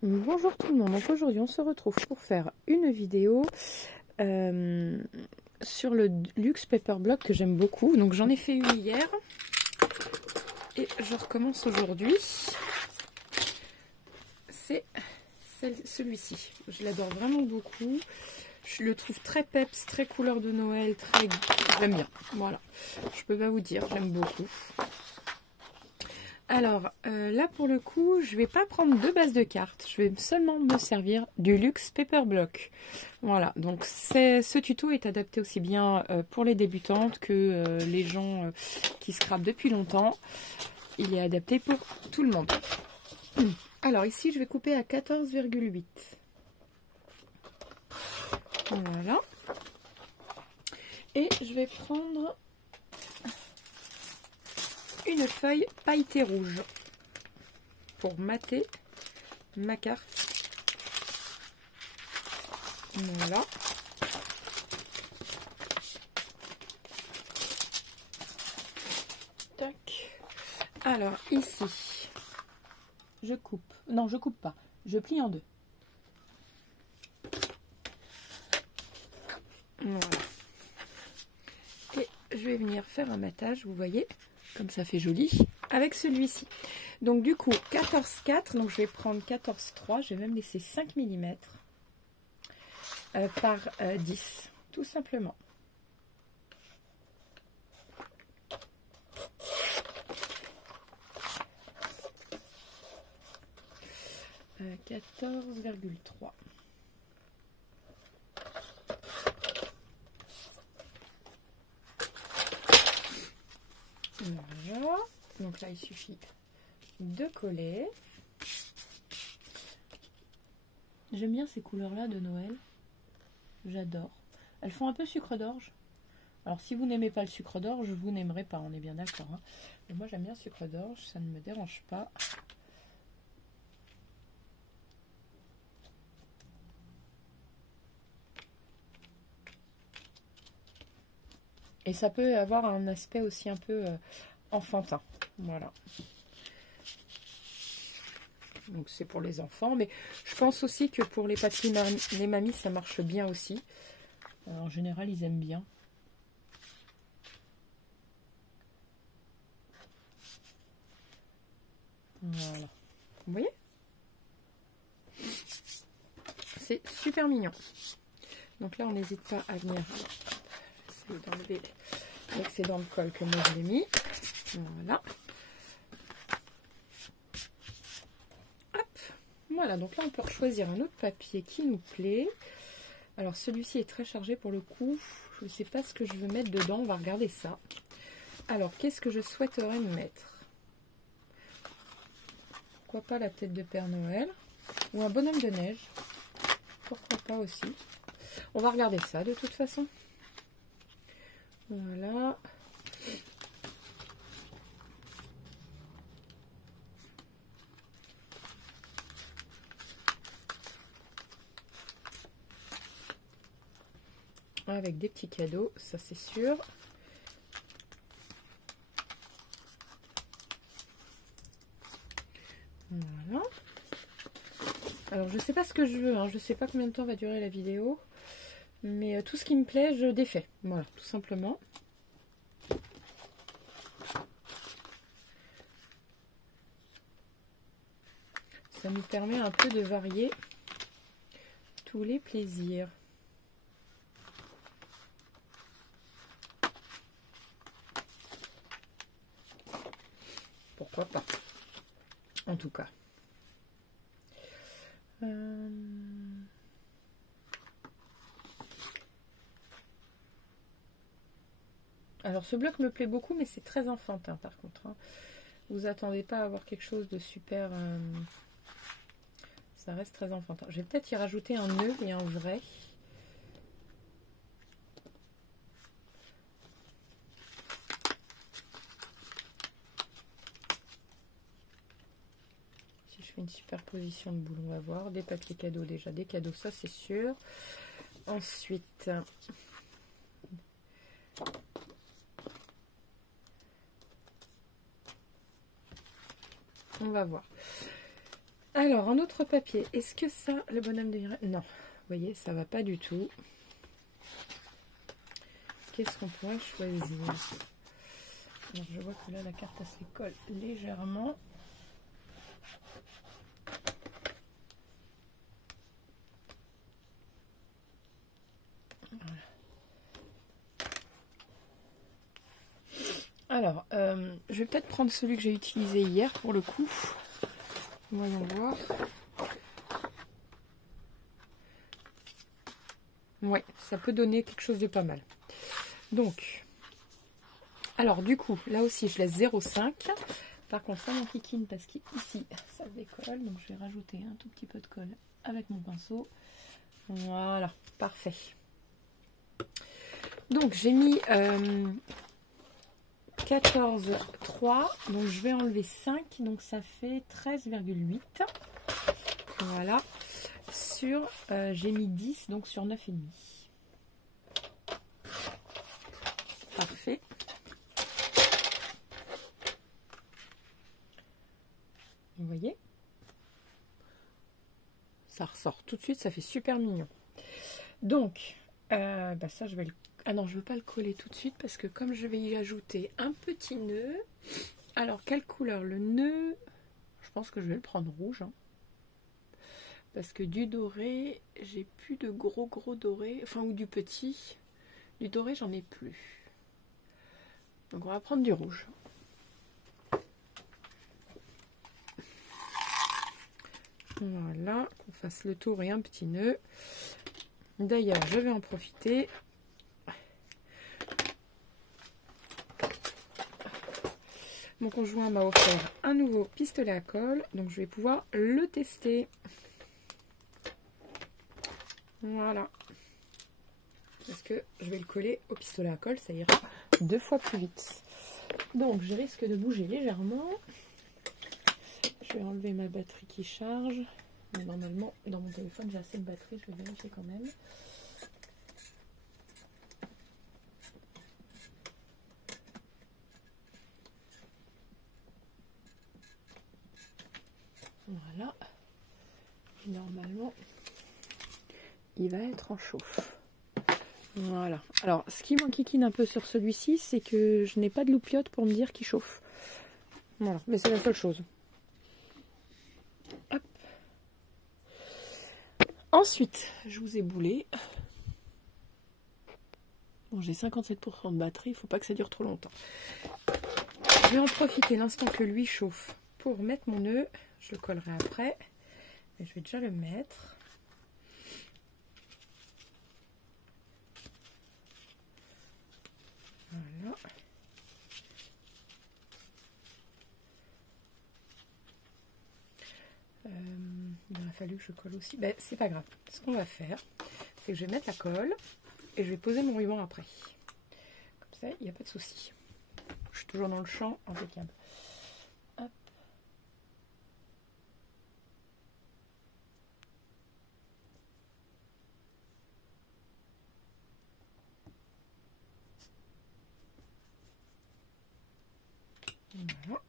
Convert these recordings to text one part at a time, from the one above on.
Bonjour tout le monde, donc aujourd'hui on se retrouve pour faire une vidéo sur le Luxe Paper Block que j'aime beaucoup. Donc j'en ai fait une hier et je recommence aujourd'hui. C'est celui-ci, je l'adore vraiment beaucoup. Je le trouve très peps, très couleur de Noël, très... j'aime bien, voilà. Je peux pas vous dire, j'aime beaucoup. Alors là pour le coup je vais pas prendre deux bases de cartes, je vais seulement me servir du Luxe Paper Block. Voilà, donc ce tuto est adapté aussi bien pour les débutantes que les gens qui scrapent depuis longtemps. Il est adapté pour tout le monde. Alors ici je vais couper à 14,8. Voilà. Et je vais prendre une feuille pailletée rouge pour mater ma carte. Voilà. Tac. Alors ici, je coupe. Non, je coupe pas. Je plie en deux. Voilà. Et je vais venir faire un matage, vous voyez, comme ça fait joli, avec celui-ci. Donc du coup, 14,4, donc je vais prendre 14,3, je vais même laisser 5 mm par 10, tout simplement. Euh, 14,3. Voilà, donc là il suffit de coller. J'aime bien ces couleurs là de Noël, j'adore. Elles font un peu sucre d'orge. Alors si vous n'aimez pas le sucre d'orge, vous n'aimerez pas, on est bien d'accord, hein. Mais moi j'aime bien le sucre d'orge, ça ne me dérange pas. Et ça peut avoir un aspect aussi un peu enfantin. Voilà. Donc c'est pour les enfants. Mais je pense aussi que pour les papis, les mamies, ça marche bien aussi. En général, ils aiment bien. Voilà. Vous voyez? C'est super mignon. Donc là, on n'hésite pas à venir essayer d'enlever l'excédent de colle que moi je l'ai mis. Voilà. Hop. Voilà, donc là on peut choisir un autre papier qui nous plaît. Alors celui-ci est très chargé pour le coup. Je ne sais pas ce que je veux mettre dedans, on va regarder ça. Alors qu'est-ce que je souhaiterais mettre? Pourquoi pas la tête de Père Noël? Ou un bonhomme de neige? Pourquoi pas aussi? On va regarder ça de toute façon. Voilà. Avec des petits cadeaux, ça c'est sûr. Voilà. Alors je sais pas ce que je veux, hein. Je sais pas combien de temps va durer la vidéo. Mais tout ce qui me plaît, je défais. Voilà, tout simplement. Ça nous permet un peu de varier tous les plaisirs. Pourquoi pas? En tout cas. Alors ce bloc me plaît beaucoup, mais c'est très enfantin par contre, hein. Vous attendez pas à avoir quelque chose de super... ça reste très enfantin. Je vais peut-être y rajouter un nœud et un vrai. Si je fais une superposition de boules, on va voir. Des papiers cadeaux déjà, des cadeaux, ça c'est sûr. Ensuite... on va voir. Alors, un autre papier. Est-ce que ça, le bonhomme de Mireille? Non. Vous voyez, ça va pas du tout. Qu'est-ce qu'on pourrait choisir? Alors, je vois que là, la carte, elle se colle légèrement. Voilà. Alors, je vais peut-être prendre celui que j'ai utilisé hier pour le coup. Voyons voir. Ouais, ça peut donner quelque chose de pas mal. Donc, alors du coup, là aussi, je laisse 0,5. Par contre, ça m'enquiquine parce qu'ici, ça décolle. Donc, je vais rajouter un tout petit peu de colle avec mon pinceau. Voilà, parfait. Donc, j'ai mis 14,3. Donc, je vais enlever 5. Donc, ça fait 13,8. Voilà. Sur, j'ai mis 10, donc sur 9,5. Parfait. Vous voyez? Ça ressort tout de suite, ça fait super mignon. Donc, bah ça, je vais le... Ah non, je ne veux pas le coller tout de suite parce que comme je vais y ajouter un petit nœud... Alors, quelle couleur? Le nœud, je pense que je vais le prendre rouge. Hein. Parce que du doré, j'ai plus de gros doré. Enfin, ou du petit. Du doré, j'en ai plus. Donc, on va prendre du rouge. Voilà, qu'on fasse le tour et un petit nœud. D'ailleurs, je vais en profiter. Mon conjoint m'a offert un nouveau pistolet à colle, donc je vais pouvoir le tester. Voilà. Parce que je vais le coller au pistolet à colle, ça ira 2 fois plus vite. Donc, je risque de bouger légèrement. Je vais enlever ma batterie qui charge. Mais normalement, dans mon téléphone, j'ai assez de batterie, je vais vérifier quand même. Voilà. Et normalement, il va être en chauffe. Voilà. Alors, ce qui m'enquiquine un peu sur celui-ci, c'est que je n'ai pas de loupiote pour me dire qu'il chauffe. Voilà, mais c'est la seule chose. Hop. Ensuite, je vous ai boulé. Bon, j'ai 57% de batterie, il ne faut pas que ça dure trop longtemps. Je vais en profiter l'instant que lui chauffe pour mettre mon nœud. Je le collerai après. Mais je vais déjà le mettre. Voilà. Il aurait fallu que je colle aussi. Ben, c'est pas grave. Ce qu'on va faire, c'est que je vais mettre la colle et je vais poser mon ruban après. Comme ça, il n'y a pas de souci. Je suis toujours dans le champ, impeccable. Hop. Voilà.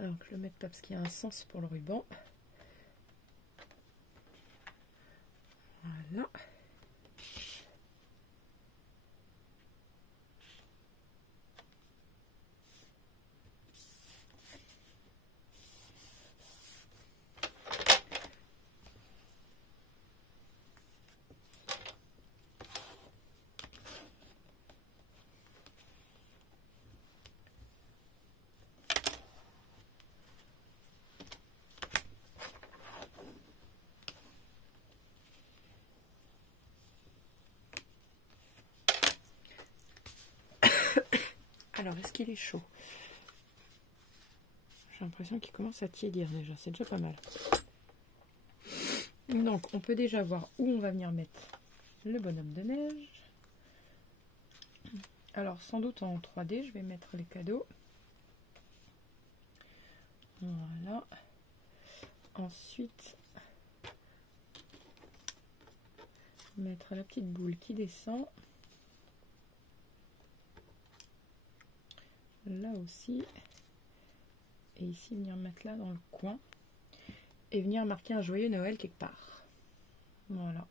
Alors que je le mette pas parce qu'il y a un sens pour le ruban. Voilà. Alors, est-ce qu'il est chaud? J'ai l'impression qu'il commence à tiédir déjà, c'est déjà pas mal. Donc, on peut déjà voir où on va venir mettre le bonhomme de neige. Alors, sans doute en 3D, je vais mettre les cadeaux. Voilà. Ensuite, mettre la petite boule qui descend. Là aussi. et ici venir mettre là dans le coin et venir marquer un joyeux Noël quelque part. Voilà.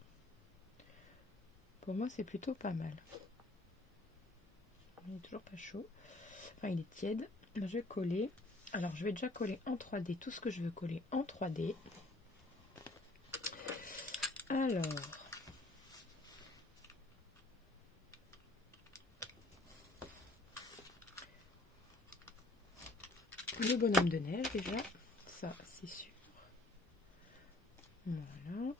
Pour moi, c'est plutôt pas mal. Il est toujours pas chaud. Enfin, il est tiède. Je vais coller. Alors, je vais déjà coller en 3D tout ce que je veux coller en 3D. Alors, le bonhomme de neige déjà, ça c'est sûr. Voilà.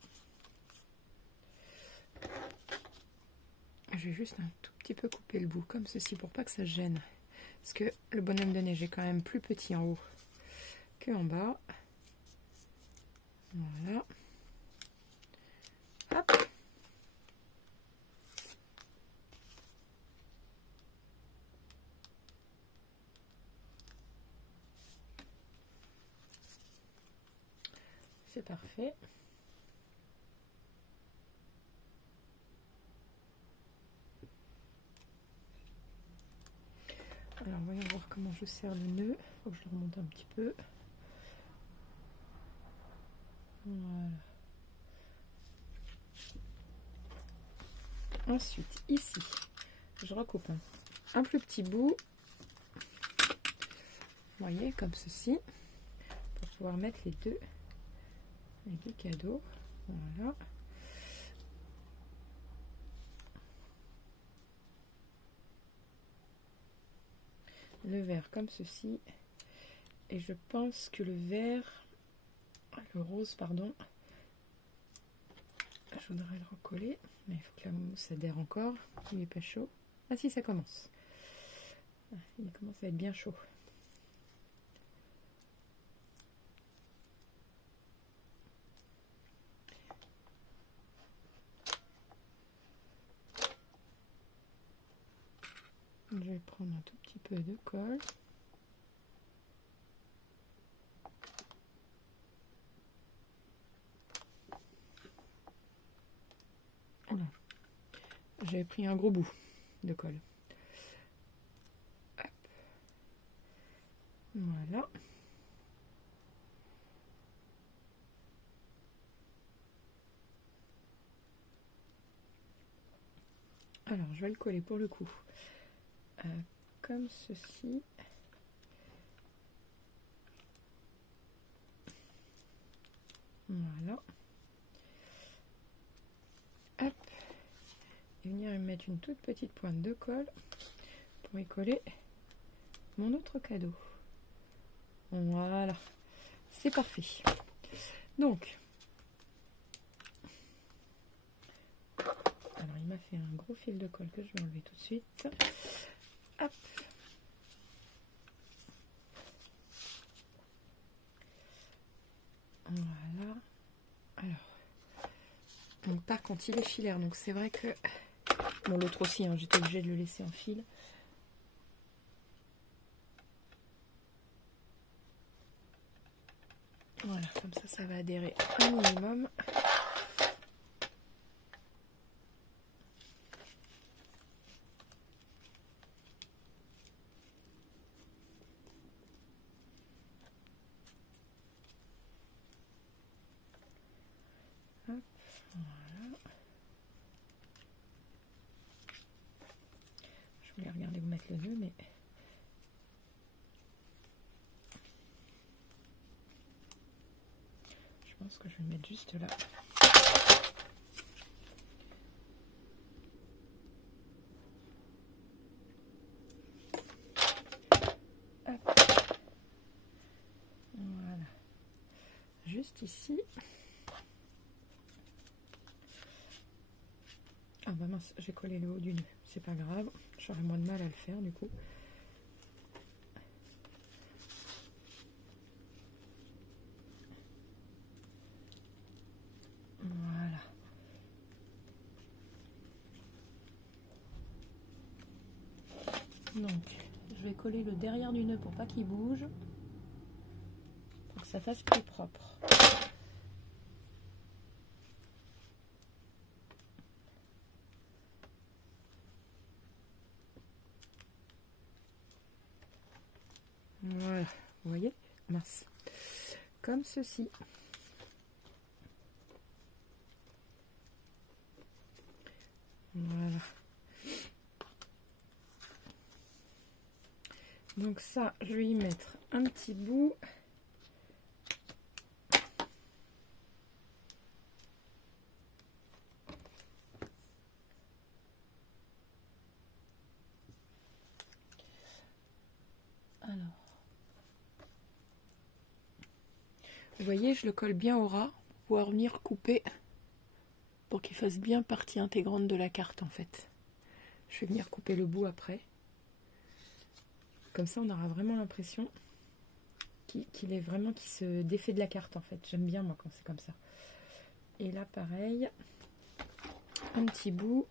Je vais juste un tout petit peu couper le bout comme ceci pour pas que ça gêne. Parce que le bonhomme de neige est quand même plus petit en haut que en bas. Voilà. Hop. C'est parfait. Alors, voyons voir comment je serre le nœud. Il faut que je le remonte un petit peu. Voilà. Ensuite, ici, je recoupe un plus petit bout. Vous voyez, comme ceci. Pour pouvoir mettre les deux cadeaux. Voilà. Le vert comme ceci. Et je pense que le rose, pardon, je voudrais le recoller, mais il faut que la mousse adhère encore. Il n'est pas chaud. Ah si, ça commence. Il commence à être bien chaud. Je vais prendre un tout petit peu de colle. Voilà. J'ai pris un gros bout de colle. Hop. Voilà. Alors, je vais le coller pour le coup. Comme ceci. Voilà. Hop. Et venir y mettre une toute petite pointe de colle pour y coller mon autre cadeau. Voilà. C'est parfait. Donc, alors il m'a fait un gros fil de colle que je vais enlever tout de suite. Hop. Voilà. Alors, donc par contre il est filaire, donc c'est vrai que bon, l'autre aussi, hein, j'étais obligée de le laisser en fil. Voilà, comme ça va adhérer un minimum. Hop, voilà. Je voulais regarder où mettre le nœud, mais je pense que je vais le mettre juste là. Hop. Voilà. Juste ici. Ah bah mince, j'ai collé le haut du nœud. C'est pas grave, j'aurai moins de mal à le faire du coup. Voilà. Donc, je vais coller le derrière du nœud pour pas qu'il bouge. Pour que ça fasse plus propre. Voilà, vous voyez, mince, comme ceci. Voilà. Donc ça, je vais y mettre un petit bout. Alors, vous voyez, je le colle bien au ras pour pouvoir venir couper pour qu'il fasse bien partie intégrante de la carte en fait. Je vais venir couper le bout après. Comme ça, on aura vraiment l'impression qu'il est vraiment qui se défait de la carte en fait. J'aime bien moi quand c'est comme ça. Et là, pareil, un petit bout.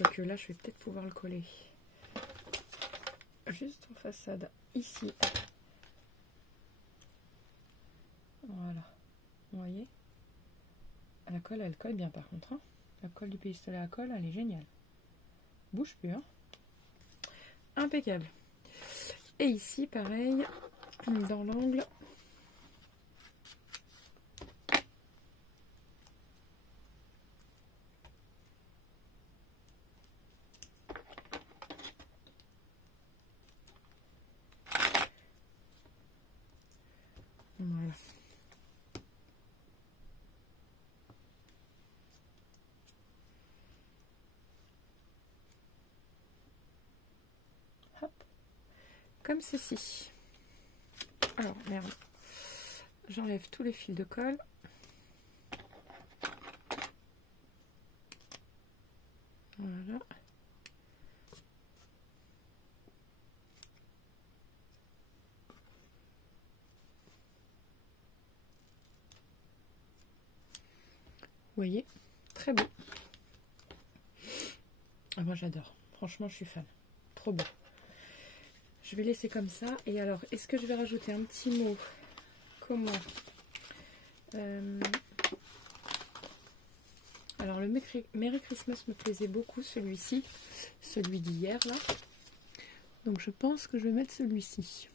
Donc là, je vais peut-être pouvoir le coller juste en façade ici. Voilà, vous voyez, la colle, elle colle bien par contre. Hein. La colle du pistolet à colle, elle est géniale. Bouge plus, hein. Impeccable. Et ici, pareil, dans l'angle. Voilà. Hop. Comme ceci. Alors, merde. J'enlève tous les fils de colle. Voilà. Vous voyez, très beau. Ah, moi j'adore. Franchement, je suis fan. Trop beau. Je vais laisser comme ça. Et alors, est-ce que je vais rajouter un petit mot? Comment Alors, le Merry Christmas me plaisait beaucoup, celui-ci. Celui d'hier, là. Donc, je pense que je vais mettre celui-ci.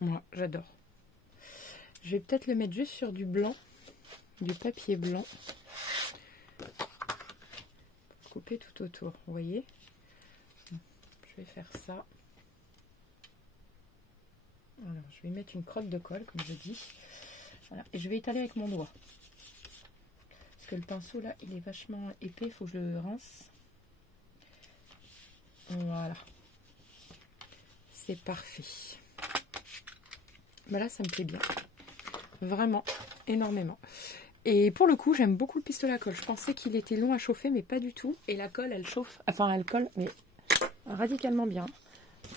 Moi, j'adore. Je vais peut-être le mettre juste sur du blanc, du papier blanc. Couper tout autour, vous voyez. Je vais faire ça. Alors, je vais mettre une crotte de colle, comme je dis. Voilà. Et je vais étaler avec mon doigt. Parce que le pinceau, là, il est vachement épais. Il faut que je le rince. Voilà. C'est parfait. Ben là, ça me plaît bien. Vraiment, énormément. Et pour le coup, j'aime beaucoup le pistolet à colle. Je pensais qu'il était long à chauffer, mais pas du tout. Et la colle, elle chauffe. Enfin, elle colle, mais radicalement bien.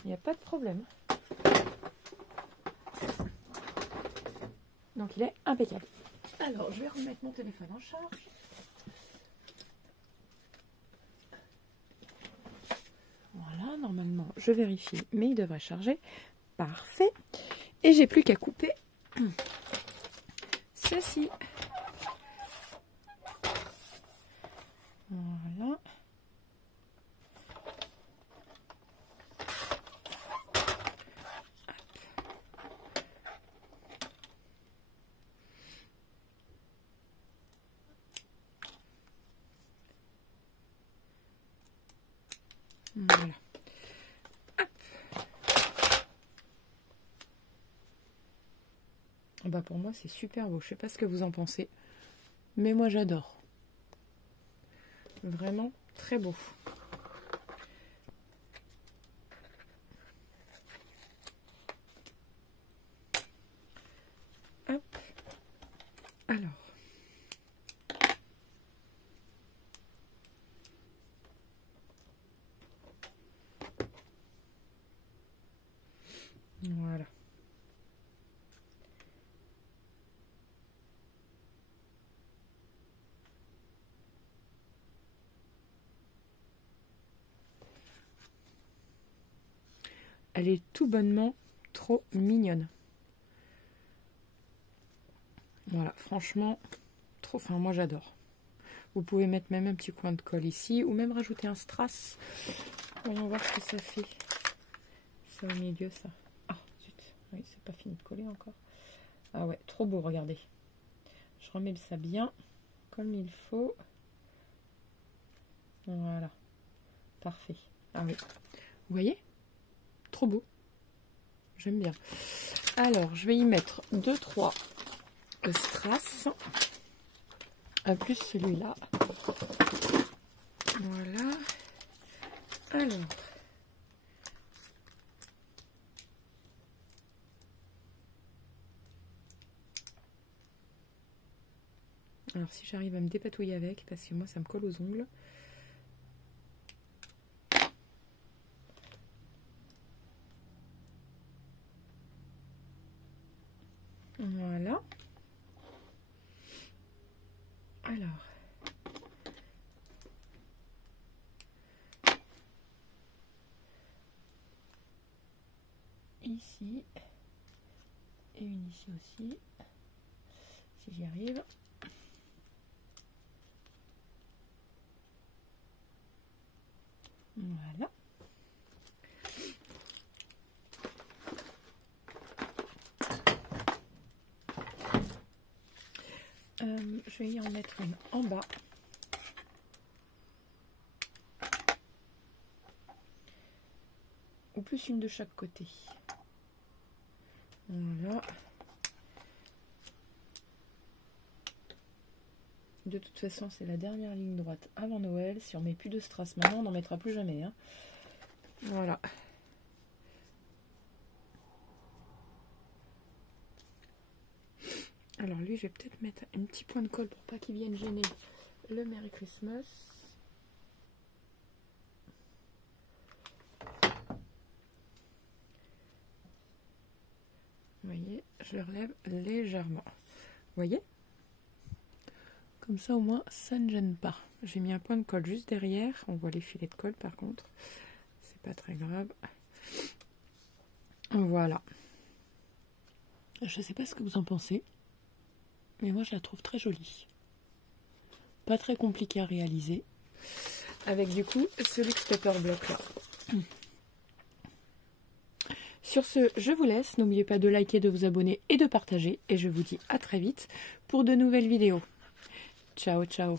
Il n'y a pas de problème. Donc, il est impeccable. Alors, je vais remettre mon téléphone en charge. Voilà, normalement, je vérifie, mais il devrait charger. Parfait. Et j'ai plus qu'à couper ceci. Voilà. Voilà. Hop. Bah pour moi c'est super beau. Je sais pas ce que vous en pensez, mais moi j'adore. Vraiment très beau. Hop. Alors. Voilà. Elle est tout bonnement trop mignonne. Voilà, franchement, trop fin, moi j'adore. Vous pouvez mettre même un petit coin de colle ici, ou même rajouter un strass. Voyons voir ce que ça fait. Ça au milieu, ça. Ah, zut, oui, c'est pas fini de coller encore. Ah ouais, trop beau, regardez. Je remets ça bien, comme il faut. Voilà, parfait. Ah oui, vous voyez? Trop beau. J'aime bien. Alors, je vais y mettre 2-3 strass. Plus celui-là. Voilà. Alors si j'arrive à me dépatouiller avec, parce que moi ça me colle aux ongles. Voilà. Alors. Ici. Et une ici aussi. Si j'y arrive. Voilà. Je vais y en mettre une en bas. Ou plus une de chaque côté. Voilà. De toute façon, c'est la dernière ligne droite avant Noël. Si on met plus de strass maintenant, on n'en mettra plus jamais. Hein. Voilà. Alors lui, je vais peut-être mettre un petit point de colle pour pas qu'il vienne gêner le Merry Christmas. Vous voyez, je le relève légèrement. Vous voyez? Comme ça, au moins, ça ne gêne pas. J'ai mis un point de colle juste derrière. On voit les filets de colle, par contre. C'est pas très grave. Voilà. Je sais pas ce que vous en pensez. Mais moi, je la trouve très jolie. Pas très compliqué à réaliser. Avec, du coup, ce Luxe Paper Block là. Sur ce, je vous laisse. N'oubliez pas de liker, de vous abonner et de partager. Et je vous dis à très vite pour de nouvelles vidéos. Ciao, ciao.